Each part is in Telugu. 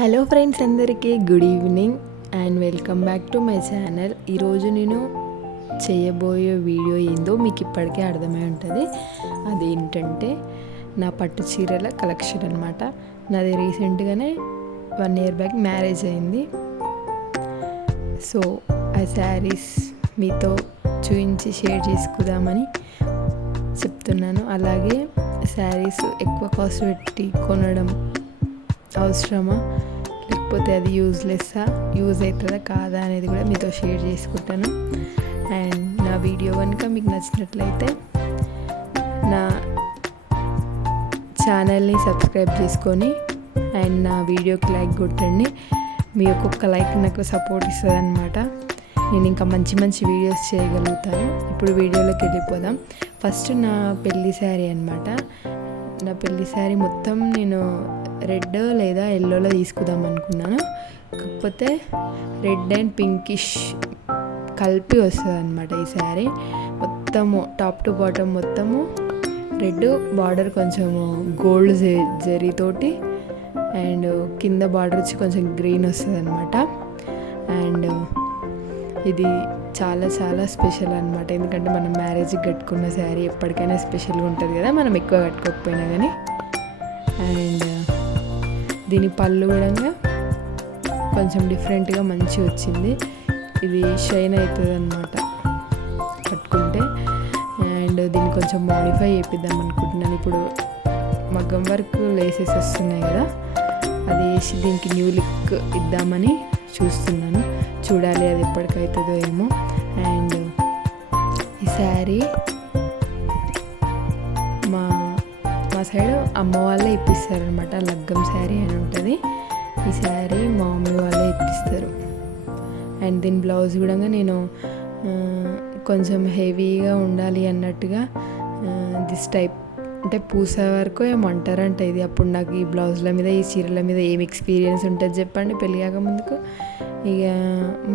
హలో ఫ్రెండ్స్, అందరికీ good evening and welcome back to my channel. ఈరోజు నేను చేయబోయే వీడియో ఏందో మీకు ఇప్పటికే అర్థమై ఉంటుంది. అదేంటంటే నా పట్టు చీరల కలెక్షన్ అనమాట. నాది రీసెంట్గానే 1 year బ్యాక్ మ్యారేజ్ అయింది. సో ఆ శారీస్ మీతో చూపించి షేర్ చేసుకుందామని చెప్తున్నాను. అలాగే శారీస్ ఎక్కువ కాస్ట్ పెట్టి కొనడం అవసరమా, లేకపోతే అది యూజ్ అవుతుందా కాదా అనేది కూడా మీతో షేర్ చేసుకుంటాను. అండ్ నా వీడియో కనుక మీకు నచ్చినట్లయితే నా ఛానల్ని సబ్స్క్రైబ్ చేసుకొని అండ్ నా వీడియోకి లైక్ కొట్టండి. మీ ఒక్కొక్క లైక్ నాకు సపోర్ట్ ఇస్తుంది అనమాట. నేను ఇంకా మంచి మంచి వీడియోస్ చేయగలుగుతాను. ఇప్పుడు వీడియోలోకి వెళ్ళిపోదాం. ఫస్ట్ నా పెళ్లి శారీ అనమాట. నా పెళ్లి శారీ మొత్తం నేను రెడ్ లేదా ఎల్లోలో తీసుకుందాం అనుకున్నాను. కాకపోతే రెడ్ అండ్ పింకిష్ కలిపి వస్తుంది అనమాట ఈ శారీ. మొత్తము టాప్ టు బాటమ్ మొత్తము రెడ్, బార్డర్ కొంచెము గోల్డ్ జరీతోటి అండ్ కింద బార్డర్ వచ్చి కొంచెం గ్రీన్ వస్తుంది అనమాట. అండ్ ఇది చాలా చాలా స్పెషల్ అనమాట. ఎందుకంటే మనం మ్యారేజ్కి కట్టుకున్న శారీ ఎప్పటికైనా స్పెషల్గా ఉంటుంది కదా, మనం ఎక్కువ కట్టుకోకపోయినా కానీ. అండ్ దీని పళ్ళు కూడా కొంచెం డిఫరెంట్గా మంచిగా వచ్చింది. ఇది షైన్ అవుతుంది అనమాట కట్టుకుంటే. అండ్ దీన్ని కొంచెం మోడిఫై చేపిద్దాం అనుకుంటున్నాను. ఇప్పుడు మగ్గం వర్క్ లేసెస్ వస్తున్నాయి కదా, అది వేసి దీనికి న్యూ లుక్ ఇద్దామని చూస్తున్నాను. చూడాలి అది ఎప్పటికవుతుందో ఏమో. అండ్ ఈ శారీ మా సైడ్ అమ్మ వాళ్ళే ఇప్పిస్తారనమాట. లగ్గం శారీ అని ఉంటుంది. ఈ శారీ మా మమ్మీ వాళ్ళే ఇప్పిస్తారు. అండ్ దీని బ్లౌజ్ కూడా నేను కొంచెం హెవీగా ఉండాలి అన్నట్టుగా దిస్ టైప్ అంటే పూస వరకు ఏమంటారంట ఇది. అప్పుడు నాకు ఈ బ్లౌజ్ల మీద ఈ చీరల మీద ఏం ఎక్స్పీరియన్స్ ఉంటుంది చెప్పండి పెళ్ళి కాకముందుకు. ఇక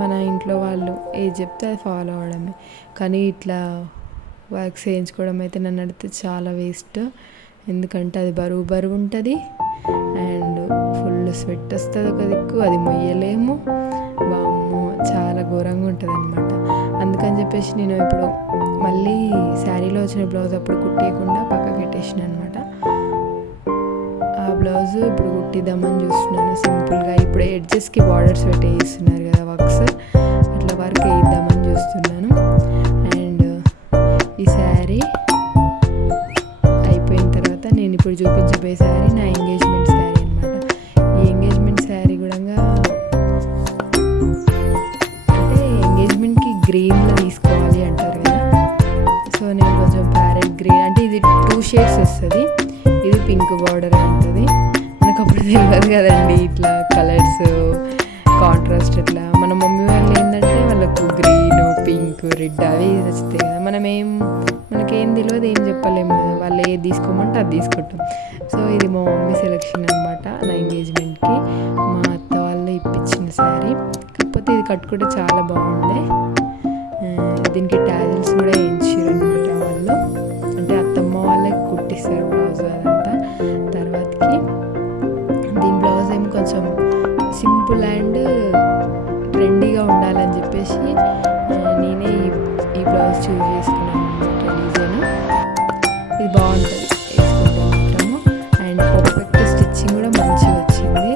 మన ఇంట్లో వాళ్ళు ఏది చెప్తే అది ఫాలో అవడమే. కానీ ఇట్లా వర్క్స్ వేయించుకోవడం అయితే నన్ను అడిగితే చాలా వేస్ట్. ఎందుకంటే అది బరువు ఉంటుంది అండ్ ఫుల్ స్వెట్ వస్తుంది ఒక దిక్కు, అది మొయ్యలేము. వామ్మో చాలా ఘోరంగా ఉంటుంది అనమాట. అందుకని చెప్పేసి నేను ఇప్పుడు మళ్ళీ శారీలో వచ్చిన బ్లౌజ్ అప్పుడు కుట్టేయకుండా పక్కకి పెట్టేసిన అనమాట. ఆ బ్లౌజ్ ఇప్పుడు కుట్టిద్దామని చూస్తున్నాను సింపుల్గా. ఇప్పుడు ఎడ్జెస్కి బార్డర్స్ పెట్టేస్తున్నారు కదా వర్క్స్, అట్లా వర్క్ వేయిద్దామని చూస్తున్నాను. అండ్ ఈ శారీ అయిపోయిన తర్వాత నేను ఇప్పుడు చూపించబోయే శారీ నా ఎంగేజ్మెంట్ శారీ అనమాట. ఈ ఎంగేజ్మెంట్ శారీ కూడా అంటే ఎంగేజ్మెంట్కి గ్రీన్లో తీసుకోవాలి అంటారు కదా. సో నేను కొంచెం ప్యారెట్ గ్రీన్ అంటే ఇది 2 shades వస్తుంది. ఇది పింక్ బార్డర్ ఉంటుంది. నాకు అప్పుడు తెలియదు కదండి ఇట్లా కలర్స్ కాంట్రాస్ట్. ఇట్లా మన మమ్మీ వాళ్ళు ఏంటంటే వాళ్ళకు గ్రీన్, పింక్, రెడ్ అవి వస్తాయి కదా. మనకేం తెలియదు, ఏం చెప్పలేము కదా. వాళ్ళు ఏది తీసుకోమంటే అది తీసుకుంటాం. సో ఇది మా మమ్మీ సెలెక్షన్ అనమాట నా ఎంగేజ్మెంట్కి. మా అత్త వాళ్ళు ఇప్పించిన శారీ. కాకపోతే ఇది కట్టుకుంటే చాలా బాగుండే. దీనికి టాజిల్స్ కూడా వేయించారు అనమాట వాళ్ళు. అంటే అత్తమ్మ వాళ్ళే కుట్టిస్తారు బ్లౌజ్ అదంతా. తర్వాతకి దీని బ్లౌజ్ ఏమో కొంచెం సింపుల్ అండ్ ట్రెండీగా ఉండాలని చెప్పేసి నేనే ఈ బ్లౌజ్ చూజ్ చేసుకున్నాను అనమాట. డిజైన్ ఇది బాగుంటుంది వేసుకుంటే మాత్రము. అండ్ పర్ఫెక్ట్ స్టిచ్చింగ్ కూడా మంచిగా వచ్చింది.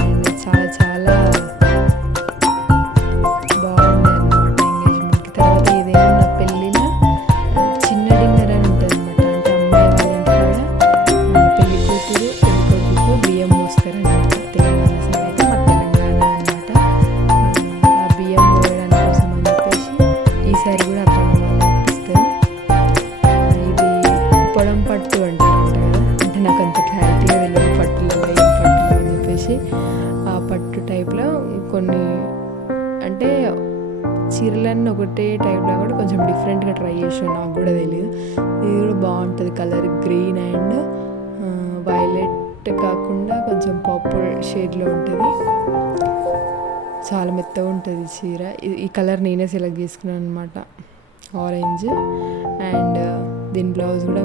అండ్ చాలా చాలా బాగుంది అనమాట ఎంగేజ్మెంట్కి. తర్వాత ఇదేమో నా పెళ్ళిలో చిన్న డిన్నర్ అని ఉంటుంది అనమాట. అంటే అమ్మాయి వాళ్ళ ఇంటికాడ పెళ్లి కూతురు పెళ్లి కొడుకు బియ్యం మోస్తారనమాట. తెలంగాణ సైడ్ అయితే మా తెలంగాణ అనమాట. ఆ బియ్యం మోయడానికి కోసం అని చెప్పేసి ఈ సారీ కూడా అత్తమ్మ వాళ్ళు ఇప్పిస్తారు. ఇది కుప్పడం పట్టు అంటారంట కదా. అంటే నాకు అంత క్లారిటీగా తెలియదు పట్టులో ఏం పట్టులో అని చెప్పేసి. ఆ పట్టు టైప్లో కొన్ని అంటే చీరలన్నీ ఒకటే టైప్లో కూడా కొంచెం డిఫరెంట్గా ట్రై చేసాను, నాకు కూడా తెలియదు. ఇది కూడా బాగుంటుంది. కలర్ గ్రీన్ అండ్ వైలెట్ కాకుండా కొంచెం పర్పుల్ షేడ్లో ఉంటుంది. చాలా మెత్తగా ఉంటుంది చీర. ఈ కలర్ నేనే సెలెక్ట్ చేసుకున్నాను అనమాట, ఆరెంజ్. అండ్ దీని బ్లౌజ్ కూడా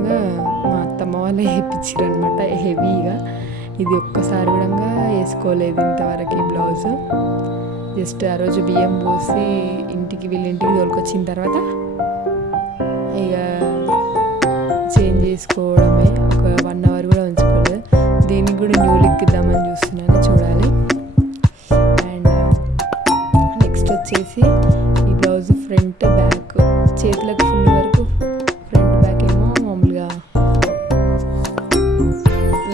మా అత్తమ్మ వాళ్ళే వేయించారు అనమాట హెవీగా. ఇది ఒక్కసారి కూడా వేసుకోలేదు ఇంతవరకు ఈ బ్లౌజ్. జస్ట్ ఆ రోజు బియ్యం పోసి వీళ్ళ ఇంటికి తోలుకొచ్చిన తర్వాత ఇక చేంజ్ చేసుకోవడమే. ఒక 1 అవర్ కూడా ఉంచుకోలేదు. దీనికి కూడా న్యూ లుక్ ఇద్దామని చూస్తున్నాను, చూడాలి. అండ్ నెక్స్ట్ వచ్చేసి ఈ బ్లౌజ్ ఫ్రంట్ బ్యాక్ చేతులకు ఫుల్ వరకు, ఫ్రంట్ బ్యాక్ ఏమో మామూలుగా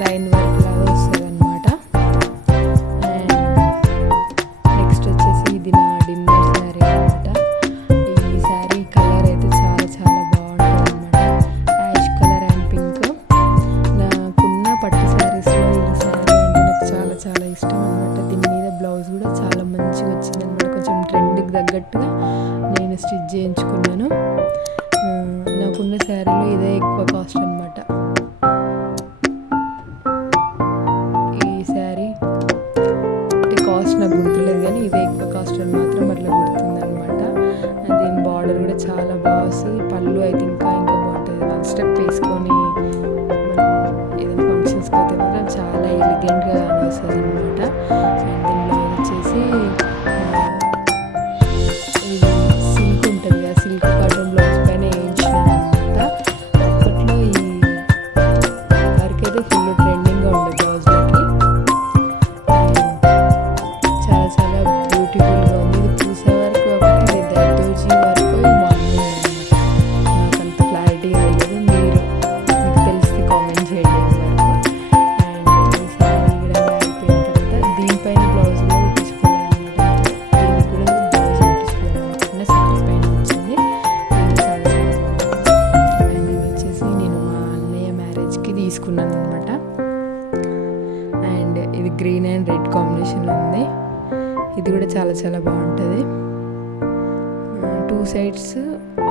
లైన్ వర్క్ లాగా వస్తుంది అనమాట. అండ్ నెక్స్ట్ వచ్చేసి ఇది నా డిన్నర్ శారీ అనమాట. ఈ శారీ కలర్ అయితే చాలా చాలా బాగుంటుంది అనమాట. Ash colour and pink. నాకున్న పట్టు శారీస్లో ఈ శారీ అంటే నాకు చాలా చాలా ఇష్టం అనమాట. దీని మీద బ్లౌజ్ కూడా చాలా మంచిగా వచ్చింది అనమాట. కొంచెం ట్రెండ్కి తగ్గట్టుగా నేను స్టిచ్ చేయించుకున్నాను. నాకున్న శారీలో ఇదే ఎక్కువ కాస్ట్ అనమాట. ఈ శారీ అంటే కాస్ట్ నాకు గుర్తులేదు, కానీ ఇదే ఎక్కువ కాస్ట్ అని మాత్రం అట్లా గుర్తుంది అనమాట. దీని బార్డర్ కూడా చాలా బాగా వస్తుంది. పళ్ళు అయితే ఇంకా ఇంకా బాగుంటుంది. 1 స్టెప్ వేసుకొని ఏదైనా ఫంక్షన్స్కి పోతే మాత్రం చాలా ఎలిగెంట్గా వస్తుంది అనమాట. అండ్ దీని బ్లౌజ్ వచ్చేసి ఇది సిల్క్ ఉంటుంది కదా, సిల్క్ కాటన్ బ్లౌజ్ పైన వేయించినాను అనమాట. అప్పట్లో ఈ వర్క్ అయితే ఫుల్ ట్రెండింగ్గా ఉండే బ్లౌజ్లకి. చాలా చాలా బ్యూటిఫుల్గా ఉంది. ఇది పూసే వరకు ఒకటి, దర్దోజీ వరకు మార్నింగ్ అనమాట. నాకు అంత క్లారిటీ అయ్యేది, మీకు తెలిస్తే కామెంట్ చేయండి వరకు. అండ్ ఈ శారీ కూడా అయిపోయిన తర్వాత దీనిపైన బ్లౌజ్ కూడా కుట్టించుకోవాలన్నమాట. దీనికి కూడా బ్లౌజ్ కుట్టించుకోవాలనుకుంటున్న శారీ పైన వచ్చింది. ఇది చాలా చాలా బాగుంది. అండ్ ఇది వచ్చేసి నేను మా అన్నయ్య మ్యారేజ్కి తీసుకున్నాను అనమాట. అండ్ ఇది గ్రీన్ అండ్ రెడ్ కాంబినేషన్లో ఉంది. ఇది కూడా చాలా చాలా బాగుంటుంది. 2 సైడ్స్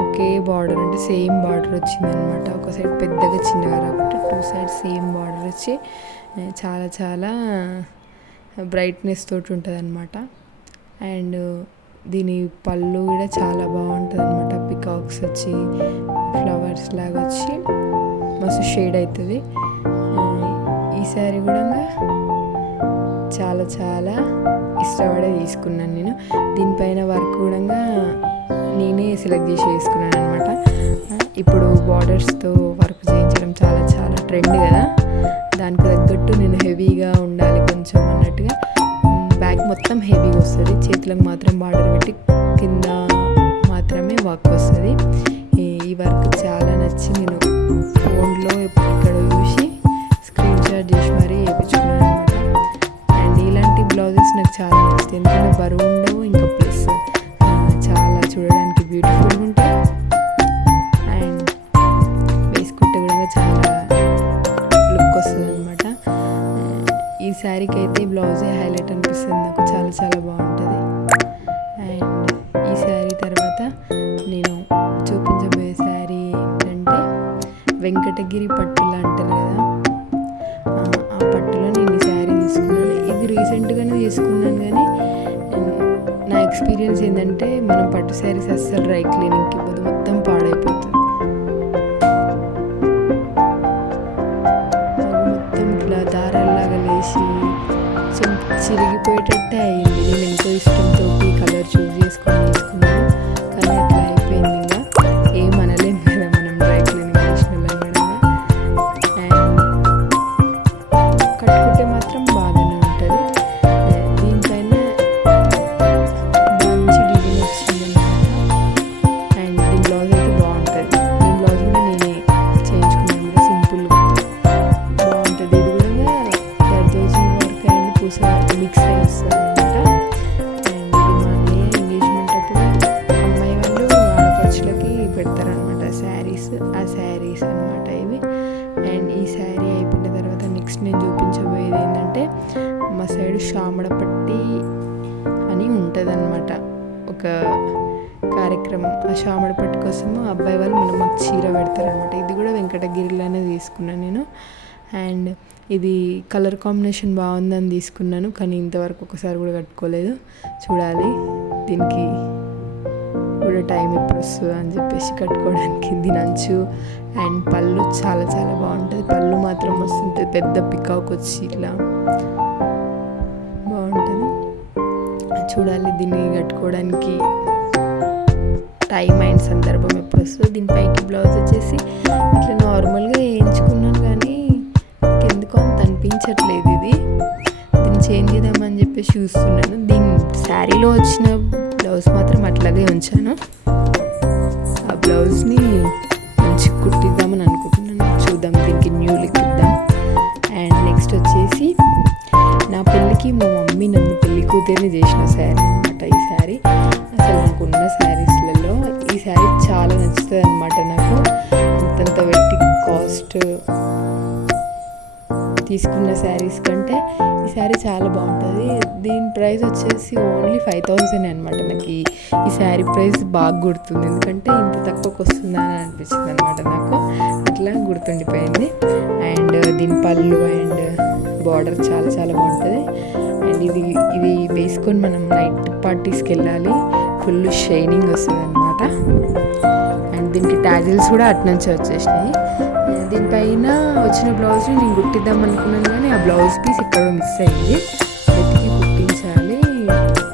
ఒకే బార్డర్, అంటే సేమ్ బార్డర్ వచ్చింది అనమాట. ఒక సైడ్ పెద్దగా చిన్నగా రాకుండా 2 సైడ్స్ సేమ్ బార్డర్ వచ్చి చాలా చాలా బ్రైట్నెస్ తోటి ఉంటుంది అనమాట. అండ్ దీని పళ్ళు కూడా చాలా బాగుంటుంది అనమాట. పికాక్స్ వచ్చి ఫ్లవర్స్ లాగా వచ్చి మస్తు షేడ్ అవుతుంది. ఈ శారీ కూడా చాలా చాలా ఇష్టపడే తీసుకున్నాను నేను. దీనిపైన వర్క్ కూడా నేనే సెలెక్ట్ చేసి వేసుకున్నాను అనమాట. ఇప్పుడు బార్డర్స్తో వర్క్ చేయించడం చాలా చాలా ట్రెండ్ కదా, దానికి తగ్గట్టు నేను హెవీగా ఉండాలి కొంచెం అన్నట్టుగా బ్యాక్ మొత్తం హెవీగా వస్తుంది. చేతులకు మాత్రం బార్డర్ పెట్టి కింద మాత్రమే వర్క్ వస్తుంది. ఈ వర్క్ చాలా నచ్చి నేను ఫోన్లో ఇక్కడ చూసి స్క్రీన్ షాట్ చేసి మరీ వేయించుకున్నాను అనమాట. అండ్ ఇలాంటి బ్లౌజెస్ నాకు చాలా నచ్చుతాయి, ఎందుకంటే బరువు ఉండవు, ఇంకా ప్లస్ చాలా చూడడానికి బ్యూటిఫుల్గా ఉంటాయి. అండ్ వేసుకుంటే కూడా చాలా లుక్ వస్తుంది అనమాట. ఈ శారీకి అయితే బ్లౌజే హైలైట్ అనిపిస్తుంది నాకు, చాలా చాలా బాగుంటుంది. అండ్ ఈ శారీ తర్వాత నేను చూపించబోయే శారీ ఏంటంటే వెంకటగిరి పట్టులు అంటారు కదా, ఆ పట్టులో నేను ఈ శారీ తీసుకున్నాను. ఇది రీసెంట్గానే తీసుకున్నాను, కానీ నా ఎక్స్పీరియన్స్ ఏంటంటే మనం పట్టు శారీస్ అస్సలు డ్రై క్లీనింగ్కి పోతే మొత్తం పాడైపోతుంది. మొత్తం ఇట్లా దారాల్లాగా లేచి చిరిగిపోయేటట్టే అయ్యింది. నేను ఎంతో ఇష్టంతో కలర్ చూస్ చేసుకొని తీసుకున్నాను, కానీ అట్లా అయిపోయింది. ఇంకా ఏమనలేము కదా మనం డ్రై క్లీనింగ్ చేసిన వాళ్ళం. అండ్ కట్టుకుంటే మాత్రం బాగానే ఉంటుంది. దీనిపైన మంచి డిజైన్ వచ్చిందన్నమాట. అండ్ దీని బ్లౌజ్ అయితే బాగుంటుంది. దీని బ్లౌజ్ కూడా నేనే చేయించుకున్నాను, కూడా సింపుల్గా బాగుంటుంది. ఇది కూడా దర్దోజీ వర్క్ అండ్ పూస వర్క్ మిక్స్ అయి వస్తుంది అనమాట. అండ్ ఇది మా అన్నయ్య ఎంగేజ్మెంట్ అప్పుడు అమ్మాయి వాళ్ళు ఆడపడుచులకి పెడతారనమాట శారీస్, ఆ శారీస్ అనమాట ఇవి. అండ్ ఈ శారీ అయిపోయిన తర్వాత నెక్స్ట్ నేను చూపించబోయేది ఏంటంటే మా సైడ్ శామడపట్టి అని ఉంటుంది అనమాట ఒక కార్యక్రమం. ఆ శామడపట్టి కోసము అబ్బాయి వాళ్ళు మాకు చీర పెడతారనమాట. ఇది కూడా వెంకటగిరిలోనే తీసుకున్నాను నేను. అండ్ ఇది కలర్ కాంబినేషన్ బాగుందని తీసుకున్నాను, కానీ ఇంతవరకు ఒకసారి కూడా కట్టుకోలేదు. చూడాలి దీనికి కూడా టైం ఎప్పుడు వస్తుందో అని చెప్పేసి కట్టుకోవడానికి. దీని అంచు అండ్ పళ్ళు చాలా చాలా బాగుంటుంది. పళ్ళు మాత్రం వస్తుంటుంది, పెద్ద పికాక్ వచ్చి ఇట్లా చూడాలి దీన్ని కట్టుకోవడానికి టైం అయిన సందర్భం ఎప్పుడు వస్తుందో. దీనిపైకి బ్లౌజ్ వచ్చేసి ఇట్లా నార్మల్గా వేయించుకున్నాను కానీ ఎందుకో అంత అనిపించట్లేదు. దీన్ని చేంజ్ చేద్దామని చెప్పేసి చూస్తున్నాను. దీని శారీలో వచ్చిన బ్లౌజ్ మాత్రం అట్లాగే ఉంచాను. ఆ బ్లౌజ్ని మంచి కుట్టిద్దామని అనుకుంటున్నాను. చూద్దాం, దీనికి న్యూ లుక్ ఇద్దాం. అండ్ నెక్స్ట్ వచ్చేసి నా పెళ్ళికి మా మమ్మీ నన్ను పెళ్లి కూతురిని చేసిన శారీ అనమాట. ఈ శారీ అసలు నాకున్న శారీస్లలో ఈ శారీ చాలా నచ్చుతుంది అనమాట. నాకు అంతంత పెట్టి కాస్ట్ తీసుకున్న శారీస్ కంటే ఈ శారీ చాలా బాగుంటుంది. దీని ప్రైస్ వచ్చేసి ఓన్లీ 5,000 అనమాట. నాకు ఈ శారీ ప్రైస్ బాగా గుర్తుంది, ఎందుకంటే ఇంత తక్కువకి వస్తుందా అని అనిపించింది అనమాట. నాకు అట్లా గుర్తుండిపోయింది. అండ్ దీని పళ్ళు అండ్ బార్డర్ చాలా చాలా బాగుంటుంది. అండ్ ఇది వేసుకొని మనం నైట్ పార్టీస్కి వెళ్ళాలి. ఫుల్ షైనింగ్ వస్తుంది అనమాట. అండ్ దీనికి ట్యాజిల్స్ కూడా అట్నుంచి వచ్చేసినాయి. దీనిపైన వచ్చిన బ్లౌజ్ని నేను కుట్టిద్దాం అనుకున్నాను కానీ ఆ బ్లౌజ్ పీస్ ఇక్కడ మిస్ అయ్యింది. వెతికి కుట్టించాలి.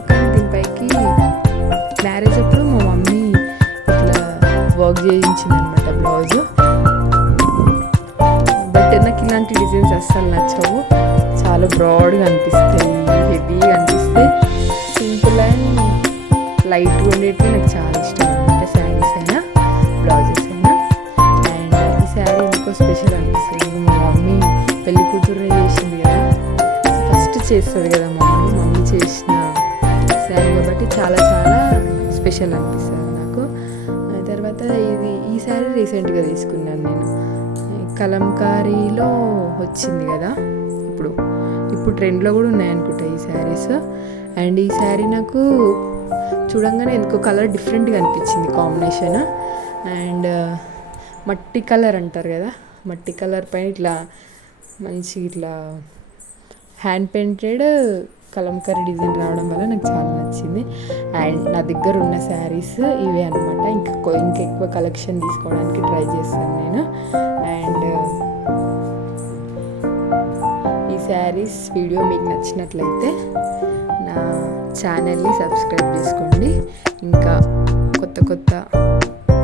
కానీ దీనిపైకి మ్యారేజ్ అప్పుడు మా మమ్మీ ఇట్లా వర్క్ చేయించింది అనమాట బ్లౌజ్. బట్ నాకు ఇలాంటి డిజైన్స్ అస్సలు నచ్చవు. చాలా బ్రాడ్గా అనిపిస్తాయి, హెవీగా అనిపిస్తాయి. సింపుల్ అండ్ లైట్గా ఉండేటివి నాకు చాలా ఇష్టం అనమాట. శారీస్ అయినా బ్లౌజెస్ అయినా. అండ్ ఈ శారీ ఇంకో స్పెషల్ అనిపిస్తుంది. మా మమ్మీ పెళ్లి కూతురు చేసింది కదా, ఫస్ట్ చేస్తుంది కదా మమ్మీ చేసిన శారీ కాబట్టి చాలా చాలా స్పెషల్ అనిపిస్తుంది నాకు. తర్వాత ఈ శారీ రీసెంట్గా తీసుకున్నాను నేను. కలంకారీలో వచ్చింది కదా, ఇప్పుడు ట్రెండ్లో కూడా ఉన్నాయనుకుంటా ఈ శారీస్. అండ్ ఈ శారీ నాకు చూడంగానే ఎందుకో కలర్ డిఫరెంట్గా అనిపించింది కాంబినేషన్. అండ్ మట్టి కలర్ అంటారు కదా, మట్టి కలర్ పైన ఇట్లా మంచి ఇట్లా హ్యాండ్ పెయింటెడ్ కలంకారీ డిజైన్ రావడం వల్ల నాకు చాలా నచ్చింది. అండ్ నా దగ్గర ఉన్న శారీస్ ఇవే అనమాట. ఇంకా ఎక్కువ కలెక్షన్ తీసుకోవడానికి ట్రై చేస్తాను నేను. అండ్ ఈ శారీస్ వీడియో మీకు నచ్చినట్లయితే నా ఛానల్ని సబ్స్క్రైబ్ చేసుకోండి. ఇంకా కొత్త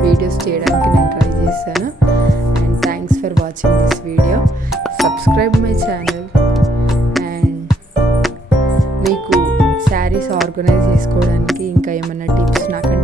వీడియోస్ చేయడానికి నేను ట్రై చేస్తాను. And thanks for watching this video. Subscribe my channel. And మీకు శారీస్ ఆర్గనైజ్ చేసుకోవడానికి ఇంకా ఏమైనా టిప్స్ నాకంటే